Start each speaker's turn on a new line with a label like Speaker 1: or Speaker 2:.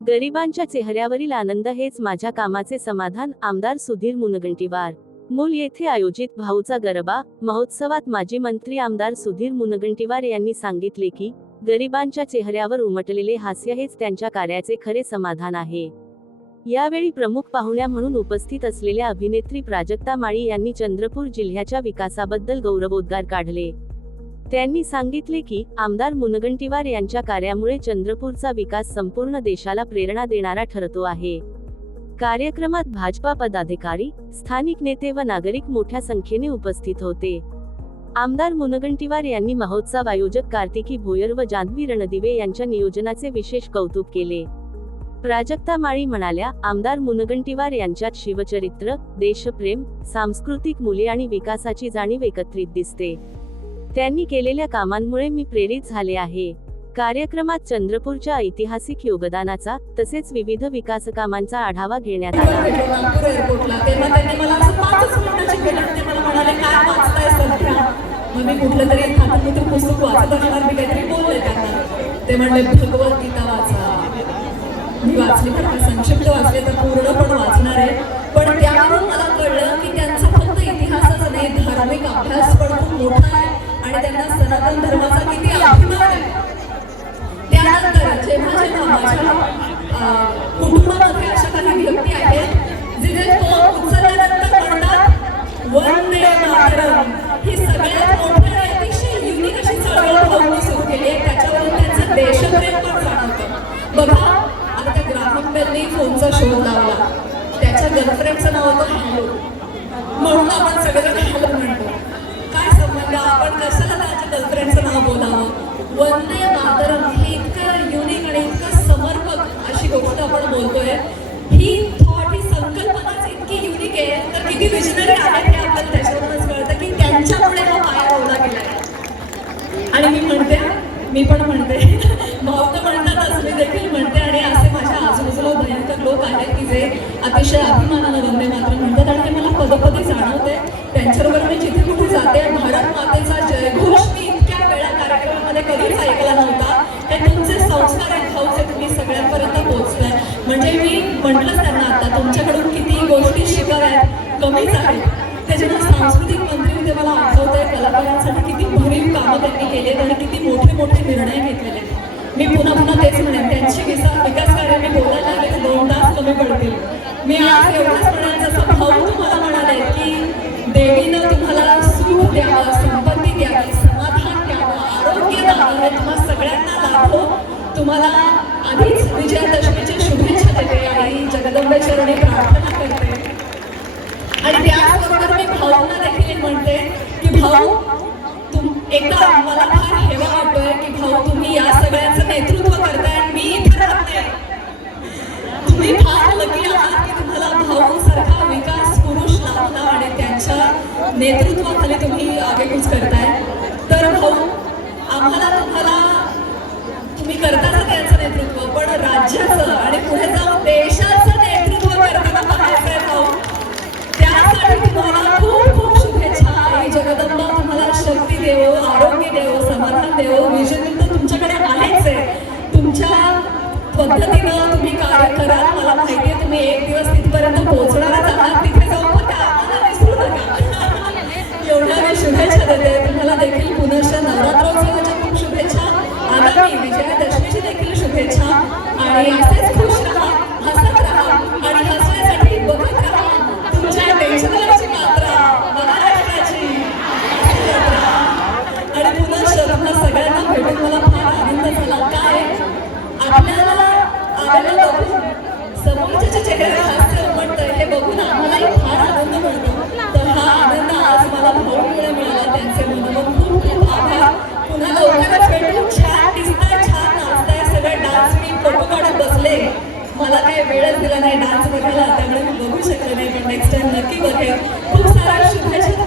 Speaker 1: गरिबांच्या चेहऱ्यावरील आनंद हेच माझ्या कामाचे समाधान आमदार सुधीर मुनगंटीवार. मूल येथे आयोजित भाऊचा गरबा महोत्सवात माजी मंत्री आमदार सुधीर मुनगंटीवार यांनी सांगितले की गरिबांच्या चेहऱ्यावर उमटलेले हास्य हेच त्यांच्या कार्याचे खरे समाधान आहे. यावेळी प्रमुख पाहुण्या म्हणून उपस्थित असलेल्या अभिनेत्री प्राजक्ता माळी यांनी चंद्रपूर जिल्ह्याच्या विकासाबद्दल गौरवोद्गार काढले. त्यांनी सांगितले की आमदार मुनगंटीवार यांच्या कार्यामुळे चंद्रपूरचा विकास संपूर्ण देशाला प्रेरणा देणारा ठरतो आहे. कार्यक्रमात भाजपा पदाधिकारी स्थानिक नेते व नागरिक मोठ्या संख्येने उपस्थित होते. आमदार मुनगंटीवार यांनी महोत्सव आयोजक कार्तिकी भोयर व जान्हवी रणदिवे यांच्या नियोजनाचे विशेष कौतुक केले. प्राजक्ता माळी म्हणाल्या आमदार मुनगंटीवार यांच्यात शिवचरित्र देशप्रेम सांस्कृतिक मूल्ये आणि विकासाची जाणीव एकत्रित दिसते. त्यांनी केलेल्या कामांमुळे मी प्रेरित झाले आहे. कार्यक्रमात चंद्रपूरच्या ऐतिहासिक योगदानाचा तसेच विविध विकास कामांचा आढावा घेण्यात आला.
Speaker 2: ते म्हणले भगवद्गीता वाचा मी संक्षिप्त वाचले तर वाचणार आहे पण त्यावरून मला कळलं की त्यांचा फक्त इतिहासच नाही धार्मिक अभ्यास पण खूप मोठा आहे. आणि त्यांना सनातन धर्माचा किती अभिमान आहे. त्यानंतर जेव्हा जेव्हा माझ्या कुटुंबामध्ये अशा काही व्यक्ती आहेत जिथे तो उचलल्यानंतर म्हणतात वंदे मातरम. ही सगळ्यात मोठी अतिशय युनिक अशी चळवळ भाऊंनी सुरू केली. आहे त्याच्यावरून त्यांचं देशप्रेम पण जाणवतं. बघा आता त्या ग्राहक त्यांनी फोनचा शोध लावला. त्याच्या गर्लफ्रेंडचं नाव होतं हॅलो. म्हणून आपण सगळेजण हॅलो म्हणतो. काय आपण कशाला त्याच्या गर्लफ्रेंडचं नाव बोलावं? वंदे मातरम. हे इतकं युनिक आणि इतकं समर्पक अशी गोष्ट आपण बोलतोय. ही थॉट ही संकल्पनाच इतकी युनिक आहे. तर किती विजनरी आहेत हे आपल्याला त्याच्यावरूनच कळतं की त्यांच्यामुळे हा पाया ओला गेला आणि मी म्हणते मी पण म्हणते. भाऊ तर म्हणतातच मी देखील म्हणते. आणि असे माझ्या आजूबाजूला भयंकर लोक आहेत की जे अतिशय अभिमानानं वंदे मातरम म्हणतात आणि ते मला पदपदी जाणवते. त्यांच्याबरोबर मी जिथे कमीच आहे त्याच्यामुळे सांस्कृतिक मंत्री ते मला आठवत आहे कलाकारांसाठी किती भरीव कामं त्यांनी केली आणि किती मोठे मोठे निर्णय घेतलेले आहेत. मी पुन्हा पुन्हा तेच म्हणेन त्यांची विसा विकास कार्य मी बोलायला लागले तर दोन तास कमी पडतील. मी आज एवढंच म्हणेन जसं भाऊ तुम्हाला म्हणाले की देवीनं तुम्हाला सुख द्यावं संपत्ती द्यावी समाधान द्यावं आरोग्य द्यावं तुम्हा सगळ्यांना लाभो तुम्हाला आधीच विजयादशमीच्या शुभेच्छा देते. आई जगदंबे चरणी प्रार्थना आणि त्याचबरोबर मी भाऊंना देखील म्हणते की भाऊ तुम एकदा मला फार हेवा वाटतोय की भाऊ तुम्ही या सगळ्यांचं नेतृत्व करताय मी इथे राहते. तुम्ही फार लकी आहात की तुम्हाला भाऊसारखा विकास पुरुष लाभला आणि त्यांच्या नेतृत्वाखाली तुम्ही आगेकूच करता पद्धतीनं तुम्ही कार्य कराल मला माहिती आहे तुम्ही एक दिवस तिथपर्यंत पोहोचणारच आहात तिथे जाऊन पण आम्हाला विसरू नका. एवढ्या मी शुभेच्छा देते तुम्हाला देखील पुनश्च नवरात्रोत्सवाच्या खूप शुभेच्छा आगामी विजयादशमीची देखील शुभेच्छा. आणि असेच खुश राहा हसत राहा आणि हसण्यासाठी बघत राहा. तुमच्या टेन्शनवरची मात्रा महाराष्ट्राची आणि पुनश्च तुम्हाला सगळ्यांना भेटून मला फार आनंद झाला. काय? आपल्याला आलेलं बघून समोरच्या चेहऱ्यावर हास्य उमटतं हे बघून आम्हालाही फार आनंद मिळतो. तर हा आनंद आज मला भाऊमुळे मिळाला त्यांचे मनोमन. खूप खूप आभार. पुन्हा लवकरच भेटू. छान दिसताय छान नाचताय. सगळे डान्स मी फोटो काढत बसले. मला काही वेळच दिला नाही. डान्स बघायला त्यामुळे मी बघू शकले नाही पण नेक्स्ट टाइम नक्की बघेन खूप साऱ्या शुभेच्छा